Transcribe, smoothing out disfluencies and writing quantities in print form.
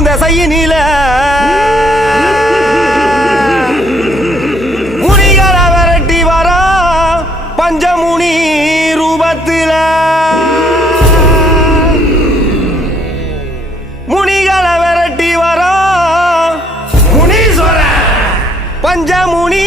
வீசும் திசையினில முனிகளை விரட்டி வரா பஞ்சமுனி ரூபத்தில முனிகளை விரட்டி வரா முனீஸ்வர பஞ்சமுனி